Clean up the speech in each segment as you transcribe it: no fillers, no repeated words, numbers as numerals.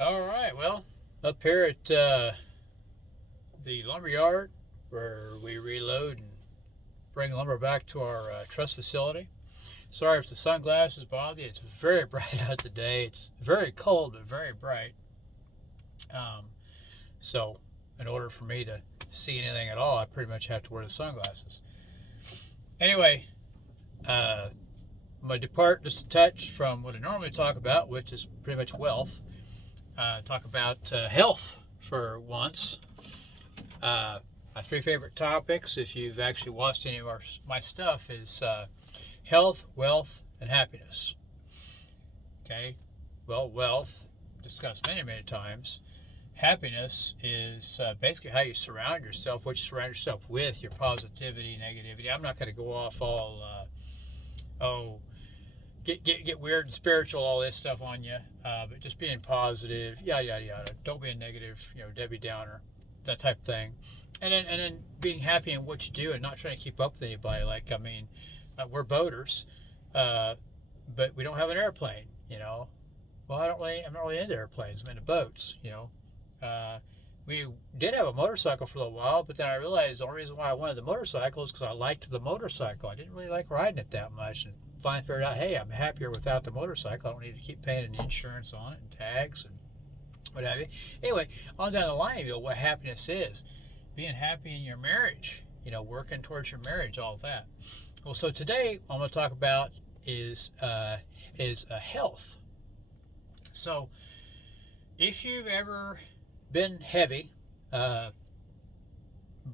All right, well, up here at the lumber yard where we reload and bring lumber back to our truss facility. Sorry if the sunglasses bother you. It's very bright out today. It's very cold, but very bright. Um, so, in order for me to see anything at all, I pretty much have to wear the sunglasses. Anyway, I'm going to depart just a touch from what I normally talk about, which is pretty much wealth. Talk about health for once. My three favorite topics, if you've actually watched any of my stuff, is health, wealth, and happiness. Okay, well, wealth, discussed many, many times. Happiness is basically how you surround yourself, what you surround yourself with, your positivity, negativity. I'm not going to go off all, oh, get weird and spiritual, all this stuff on you, but just being positive, yada yada yada. Don't be a negative, Debbie Downer, that type of thing. And then being happy in what you do and not trying to keep up with anybody. Like, I mean, we're boaters, but we don't have an airplane. Well, I'm not really into airplanes. I'm into boats. We did have a motorcycle for a little while, but then I realized the only reason why I wanted the motorcycle is because I liked the motorcycle. I didn't really like riding it that much, and finally figured out, hey, I'm happier without the motorcycle. I don't need to keep paying the insurance on it and tags and what have you. Anyway, on down the line, what happiness is. Being happy in your marriage, working towards your marriage, all of that. Well, so today what I'm going to talk about is health. So if you've ever been heavy, by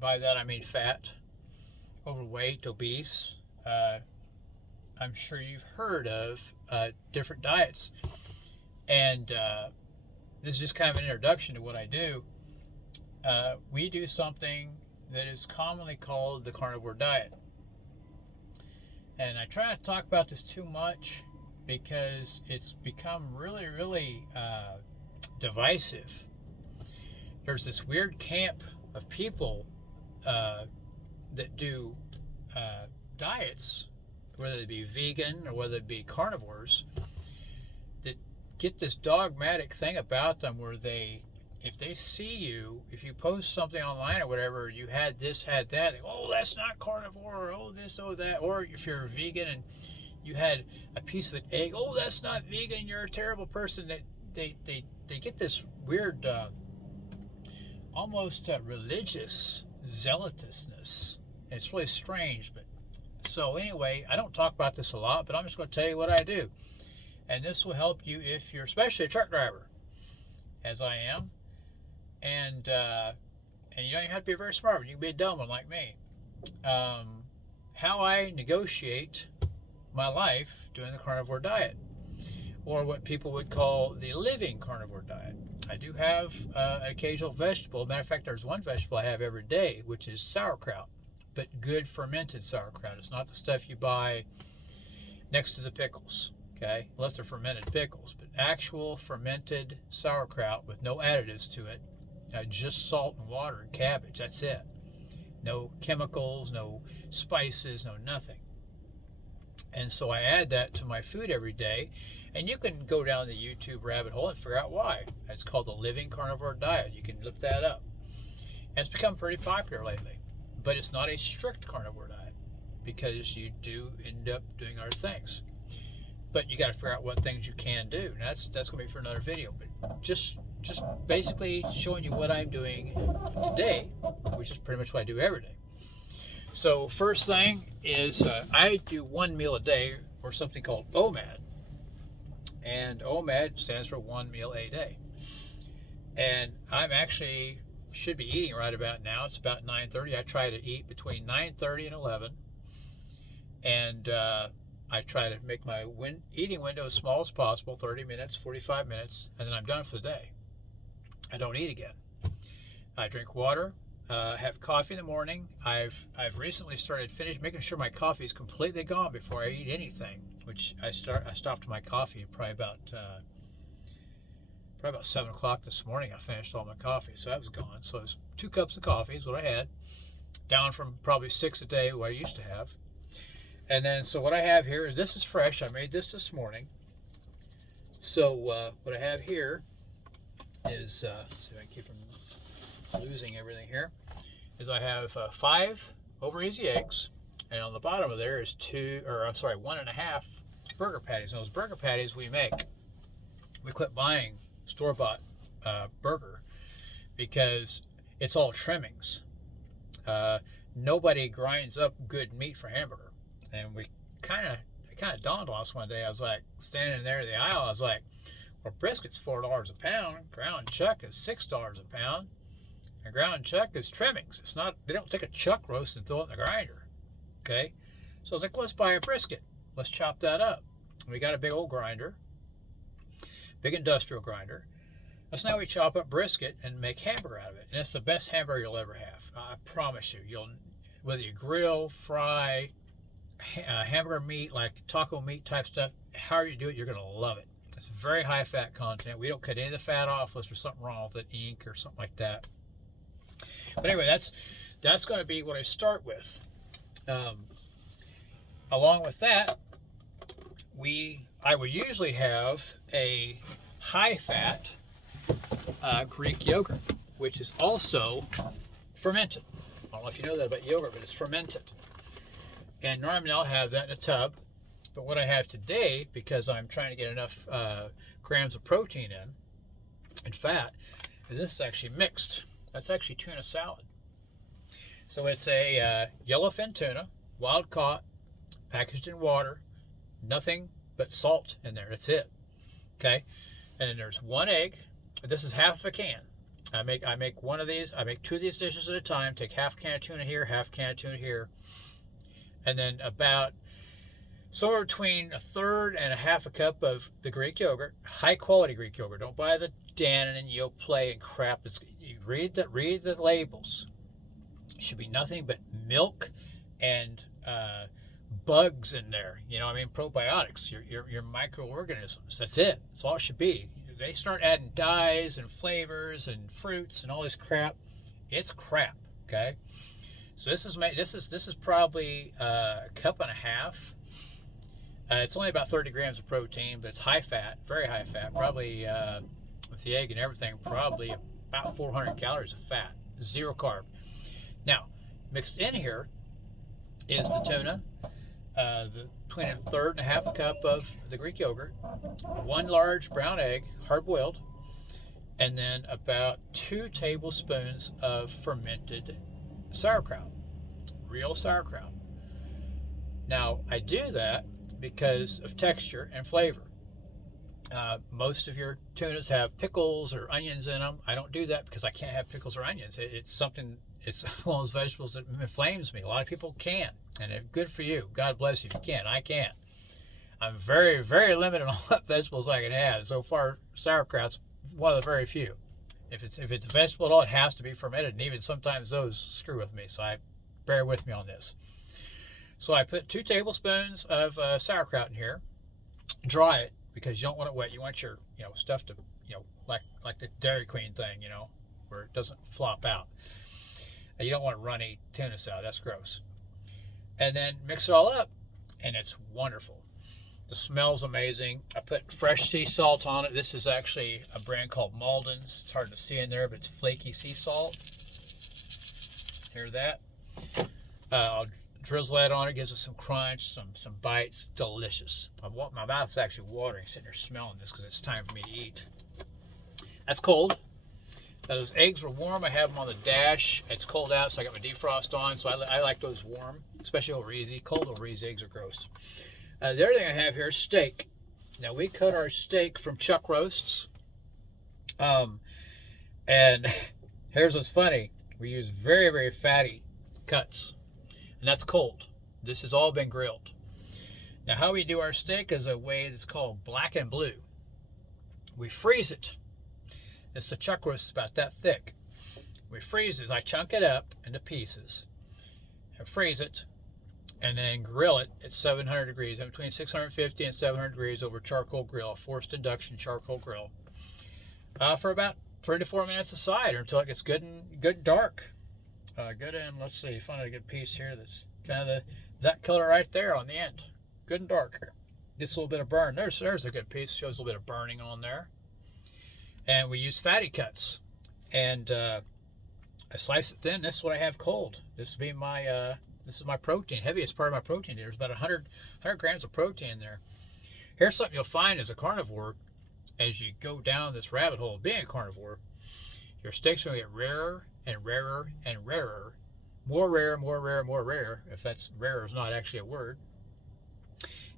that I mean fat, overweight, obese, I'm sure you've heard of different diets. And this is just kind of an introduction to what I do. We do something that is commonly called the carnivore diet. And I try not to talk about this too much because it's become really, really divisive. There's this weird camp of people that do diets, whether it be vegan or whether it be carnivores, that get this dogmatic thing about them where if they see you, if you post something online or whatever, you had this, had that, oh, that's not carnivore, or oh, this, oh, that, or if you're a vegan and you had a piece of an egg, oh, that's not vegan, you're a terrible person. That they get this weird, almost religious zealotousness. It's really strange, but so anyway, I don't talk about this a lot, but I'm just going to tell you what I do, and this will help you if you're especially a truck driver, as I am. And you don't even have to be very smart. You can be a dumb one like me. How I negotiate my life doing the carnivore diet, or what people would call the living carnivore diet. I do have an occasional vegetable. Matter of fact, there's one vegetable I have every day, which is sauerkraut, but good fermented sauerkraut. It's not the stuff you buy next to the pickles, okay? Unless they're fermented pickles, but actual fermented sauerkraut with no additives to it. Just salt and water and cabbage. That's it. No chemicals, no spices, no nothing. And so I add that to my food every day. And you can go down the YouTube rabbit hole and figure out why. It's called the Living Carnivore Diet. You can look that up. And it's become pretty popular lately. But it's not a strict carnivore diet because you do end up doing other things. But you got to figure out what things you can do. And that's going to be for another video. But just basically showing you what I'm doing today, which is pretty much what I do every day. So first thing is I do one meal a day, or something called OMAD. And OMAD stands for one meal a day. And I'm actually should be eating right about now. It's about 9:30. I try to eat between 9:30 and 11. And I try to make my eating window as small as possible, 30 minutes, 45 minutes, and then I'm done for the day. I don't eat again. I drink water, have coffee in the morning. I've recently started making sure my coffee is completely gone before I eat anything, which I stopped my coffee probably about 7 o'clock this morning. I finished all my coffee, so that was gone. So it's 2 cups of coffee is what I had, down from probably 6 a day, what I used to have. And then, so what I have here is, this is fresh. I made this morning. So what I have here is, see if I can keep from losing everything here, is I have 5 over easy eggs, and on the bottom of there is 1.5 burger patties. And those burger patties we quit buying store-bought burger because it's all trimmings. Nobody grinds up good meat for hamburger, and it kind of dawned on us one day. I was like standing there in the aisle. I was like, well, brisket's $4 a pound. Ground chuck is $6 a pound. And ground chuck is trimmings. It's not. They don't take a chuck roast and throw it in the grinder. Okay, so I was like, let's buy a brisket. Let's chop that up. We got a big old grinder, big industrial grinder. So now we chop up brisket and make hamburger out of it, and it's the best hamburger you'll ever have. I promise you. Whether you grill, fry, hamburger meat, like taco meat type stuff, however you do it, you're gonna love it. It's very high fat content. We don't cut any of the fat off unless there's something wrong with it, ink or something like that. But anyway, that's going to be what I start with. Along with that, I will usually have a high fat Greek yogurt, which is also fermented. I don't know if you know that about yogurt, but it's fermented. And normally I'll have that in a tub. But what I have today, because I'm trying to get enough grams of protein in and fat, is this is actually mixed. That's actually tuna salad. So it's a yellowfin tuna, wild caught, packaged in water, nothing but salt in there. That's it. Okay, and then there's 1 egg. This is half a can. I make one of these. I make 2 of these dishes at a time. Take half a can of tuna here, half a can of tuna here, and then about somewhere between 1/3 and 1/2 cup of the Greek yogurt, high quality Greek yogurt. Don't buy the Dannon and Yoplait and crap. You read the labels. It should be nothing but milk and bugs in there. You know, I mean, probiotics, your microorganisms. That's it. That's all it should be. They start adding dyes and flavors and fruits and all this crap. It's crap. Okay. So this is probably 1.5 cups. It's only about 30 grams of protein, but it's high fat, very high fat. Probably with the egg and everything, probably about 400 calories of fat, 0 carb. Now, mixed in here is the tuna, between 1/3 and 1/2 cup of the Greek yogurt, 1 large brown egg, hard boiled, and then about 2 tablespoons of fermented sauerkraut, real sauerkraut. Now, I do that because of texture and flavor. Most of your tunas have pickles or onions in them. I don't do that because I can't have pickles or onions. It's one of those vegetables that inflames me. A lot of people can, and it's good for you. God bless you if you can. I can't. I'm very, very limited on what vegetables I can have. So far, sauerkraut's one of the very few. If it's a vegetable at all, it has to be fermented, and even sometimes those screw with me. So bear with me on this. So I put 2 tablespoons of sauerkraut in here. Dry it because you don't want it wet. You want your stuff to like the Dairy Queen thing, where it doesn't flop out. And you don't want runny tuna salad. That's gross. And then mix it all up, and it's wonderful. The smell's amazing. I put fresh sea salt on it. This is actually a brand called Malden's. It's hard to see in there, but it's flaky sea salt. Hear that? I'll drizzle that on it. Gives it some crunch, some bites. Delicious. My mouth's actually watering sitting there smelling this because it's time for me to eat. That's cold. Those eggs were warm. I have them on the dash. It's cold out, so I got my defrost on. So I like those warm, especially over easy. Cold over easy eggs are gross. The other thing I have here is steak. Now, we cut our steak from chuck roasts. And here's what's funny. We use very, very fatty cuts. And that's cold. This has all been grilled. Now, how we do our steak is a way that's called black and blue. We freeze it. It's the chuck roast, it's about that thick. We freeze it. I chunk it up into pieces and freeze it, and then grill it at 700 degrees, between 650 and 700 degrees over charcoal grill, a forced induction charcoal grill, for about 3 to 4 minutes aside, or until it gets good and dark. Good and let's see, find a good piece here that's kind of that color right there on the end. Good and dark. Gets a little bit of burn. There's a good piece. Shows a little bit of burning on there. And we use fatty cuts. And I slice it thin. This is what I have cold. This will be my this is my protein, heaviest part of my protein. There's about 100 grams of protein in there. Here's something you'll find as a carnivore. As you go down this rabbit hole of being a carnivore, your steaks are going to get rarer and rarer and rarer. More rare, more rare, more rare, if that's rare is not actually a word,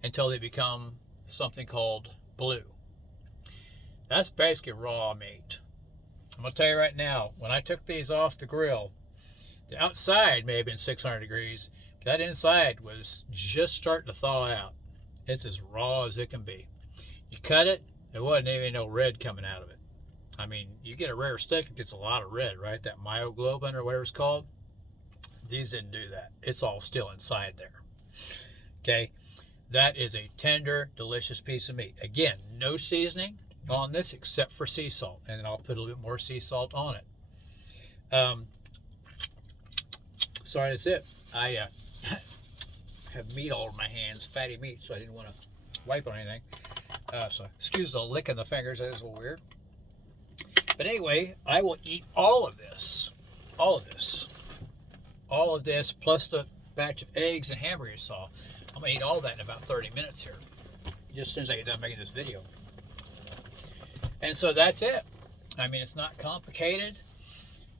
until they become something called blue. That's basically raw meat. I'm going to tell you right now, when I took these off the grill, the outside may have been 600 degrees, but that inside was just starting to thaw out. It's as raw as it can be. You cut it, there wasn't even no red coming out of it. I mean, you get a rare steak, it gets a lot of red, right? That myoglobin or whatever it's called. These didn't do that. It's all still inside there. Okay? That is a tender, delicious piece of meat. Again, no seasoning on this except for sea salt. And then I'll put a little bit more sea salt on it. Sorry, that's it. I have meat all over my hands, fatty meat, so I didn't want to wipe on anything. So excuse the lick in the fingers. That is a little weird. But anyway, I will eat all of this. All of this. All of this, plus the batch of eggs and hamburger you saw. I'm going to eat all that in about 30 minutes here. Just as soon as I get done making this video. And so that's it. I mean, it's not complicated.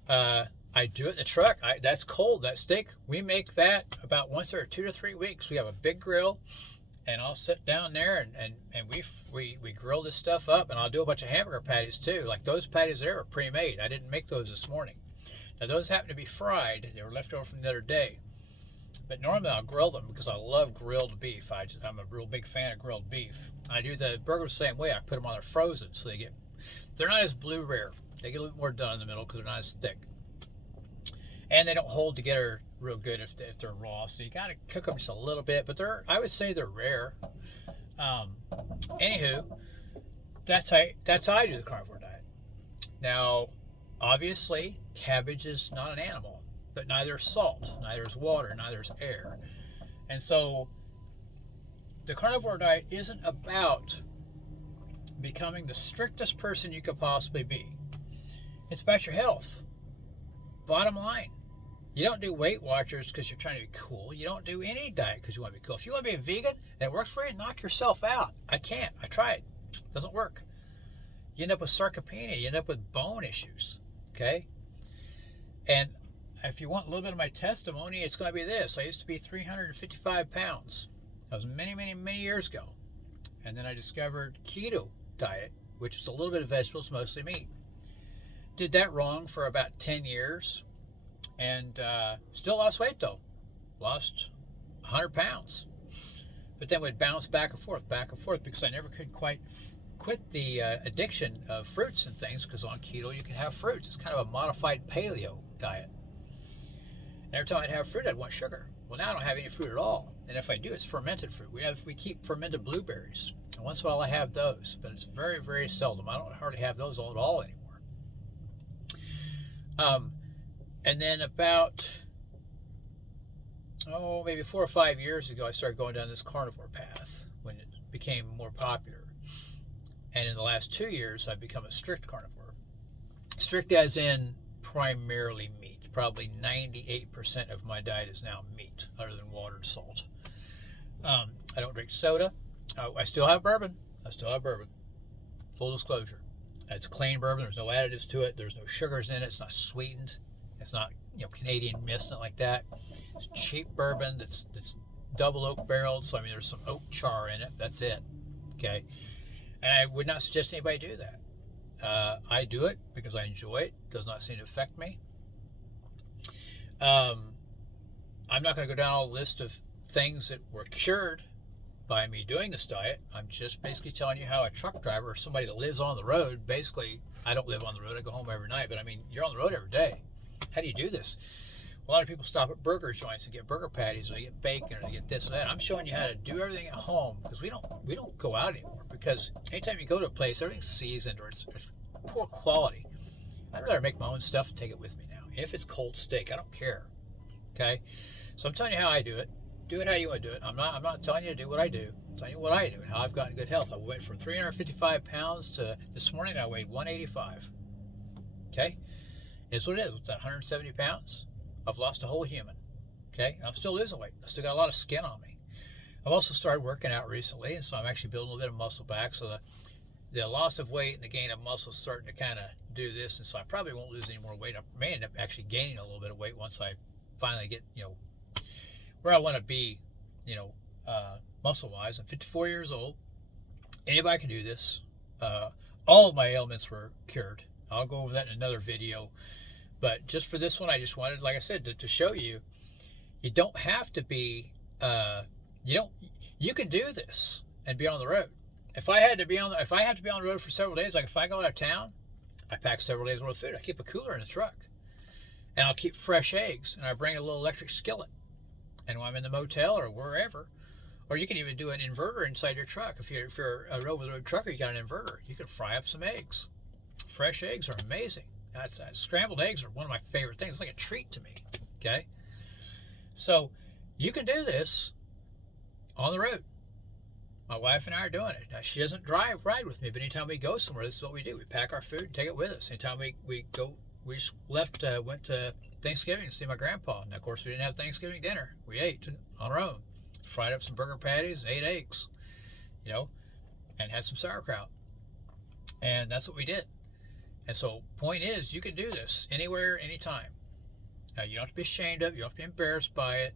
I do it in the truck. That's cold, that steak. We make that about once every 2 to 3 weeks. We have a big grill, and I'll sit down there and we grill this stuff up, and I'll do a bunch of hamburger patties too. Like those patties there are pre-made. I didn't make those this morning. Now those happen to be fried. They were left over from the other day. But normally I'll grill them because I love grilled beef. I'm a real big fan of grilled beef. I do the burger the same way. I put them on there frozen, so they're not as blue rare. They get a little more done in the middle because they're not as thick. And they don't hold together real good if they're raw. So you got to cook them just a little bit. But I would say they're rare. Anywho, that's how I do the carnivore diet. Now, obviously, cabbage is not an animal. But neither is salt, neither is water, neither is air. And so the carnivore diet isn't about becoming the strictest person you could possibly be. It's about your health. Bottom line. You don't do Weight Watchers because you're trying to be cool. You don't do any diet because you want to be cool. If you want to be a vegan and it works for you, knock yourself out. I can't. I tried. It doesn't work. You end up with sarcopenia. You end up with bone issues. Okay? And if you want a little bit of my testimony, it's going to be this. I used to be 355 pounds. That was many, many, many years ago. And then I discovered keto diet, which is a little bit of vegetables, mostly meat. Did that wrong for about 10 years. And still lost weight, though. Lost 100 pounds. But then would bounce back and forth, because I never could quite quit the addiction of fruits and things, because on keto you can have fruits. It's kind of a modified paleo diet. And every time I'd have fruit, I'd want sugar. Well, now I don't have any fruit at all. And if I do, it's fermented fruit. We keep fermented blueberries. And once in a while I have those, but it's very, very seldom. I don't hardly have those at all anymore. And then about, maybe 4 or 5 years ago, I started going down this carnivore path when it became more popular. And in the last 2 years, I've become a strict carnivore. Strict as in primarily meat. Probably 98% of my diet is now meat, other than water and salt. I don't drink soda. I still have bourbon. Full disclosure. It's clean bourbon. There's no additives to it. There's no sugars in it. It's not sweetened. It's not Canadian mist, not like that. It's cheap bourbon that's double oak barreled. So I mean, there's some oak char in it. That's it. Okay. And I would not suggest anybody do that. I do it because I enjoy it. It does not seem to affect me. I'm not going to go down a list of things that were cured by me doing this diet. I'm just basically telling you how a truck driver or somebody that lives on the road, basically, I don't live on the road, I go home every night, but I mean, you're on the road every day. How do you do this? A lot of people stop at burger joints and get burger patties, or they get bacon, or they get this or that. I'm showing you how to do everything at home, because we don't go out anymore, because anytime you go to a place, everything's seasoned or it's poor quality. I'd rather make my own stuff and take it with me now. If it's cold steak, I don't care. Okay? So I'm telling you how I do it. Do it how you want to do it. I'm not telling you to do what I do. I'm telling you what I do and how I've gotten good health. I went from 355 pounds to this morning I weighed 185. Okay? It's what it is. What's that, 170 pounds? I've lost a whole human. Okay? And I'm still losing weight. I still got a lot of skin on me. I've also started working out recently, and so I'm actually building a little bit of muscle back. So the loss of weight and the gain of muscle is starting to kind of do this, and so I probably won't lose any more weight. I may end up actually gaining a little bit of weight once I finally get, where I want to be, muscle-wise. I'm 54 years old. Anybody can do this. All of my ailments were cured. I'll go over that in another video. But just for this one, I just wanted, like I said, to show you, you don't have to be, you can do this and be on the road. If I have to be on the road for several days, like if I go out of town, I pack several days worth of food. I keep a cooler in the truck, and I'll keep fresh eggs, and I bring a little electric skillet. And when I'm in the motel or wherever, or you can even do an inverter inside your truck. If you're an over-the-road trucker, you got an inverter. You can fry up some eggs. Fresh eggs are amazing. Scrambled eggs are one of my favorite things. It's like a treat to me. Okay, so you can do this on the road. My wife and I are doing it. Now, she doesn't ride with me, but anytime we go somewhere, this is what we do. We pack our food and take it with us. Anytime we go, we just went to Thanksgiving to see my grandpa. And of course, we didn't have Thanksgiving dinner. We ate on our own. Fried up some burger patties and ate eggs, and had some sauerkraut. And that's what we did. And so, point is, you can do this anywhere, anytime. Now, you don't have to be ashamed of it. You don't have to be embarrassed by it.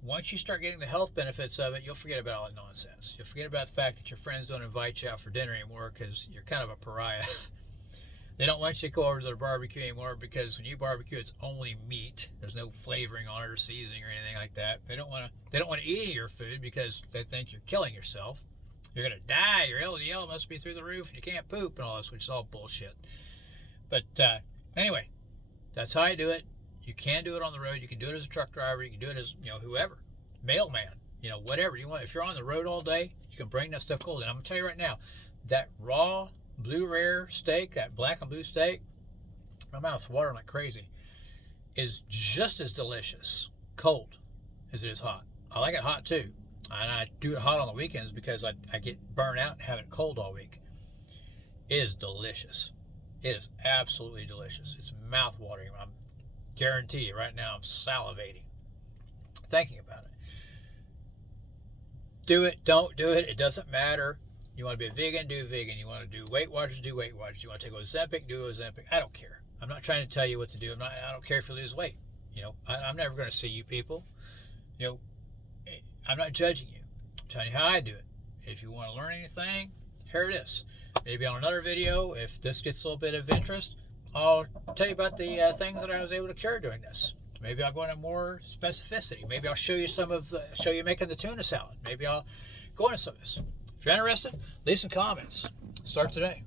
Once you start getting the health benefits of it, you'll forget about all that nonsense. You'll forget about the fact that your friends don't invite you out for dinner anymore because you're kind of a pariah. They don't want you to go over to their barbecue anymore because when you barbecue, it's only meat. There's no flavoring on it or seasoning or anything like that. They don't want to eat your food because they think you're killing yourself. You're going to die. Your LDL must be through the roof and you can't poop and all this, which is all bullshit. But anyway, that's how I do it. You can do it on the road. You can do it as a truck driver. You can do it as, whoever. Mailman. Whatever you want. If you're on the road all day, you can bring that stuff cold. And I'm going to tell you right now, that raw blue rare steak, that black and blue steak, my mouth's watering like crazy, is just as delicious cold as it is hot. I like it hot too. And I do it hot on the weekends because I get burnt out and have it cold all week. It is delicious. It is absolutely delicious. It's mouth-watering. I guarantee you right now I'm salivating thinking about it. Do it, don't do it, it doesn't matter. You want to be a vegan, do vegan. You want to do Weight Watchers, do Weight Watchers. You want to take Ozempic, do Ozempic. I don't care. I'm not trying to tell you what to do. I don't care if you lose weight. I'm never going to see you people. I'm not judging you. I'm telling you how I do it. If you want to learn anything, here it is. Maybe on another video, if this gets a little bit of interest, I'll tell you about the things that I was able to cure doing this. Maybe I'll go into more specificity. Maybe I'll show you making the tuna salad. Maybe I'll go into some of this. If you're interested, leave some comments. Start today.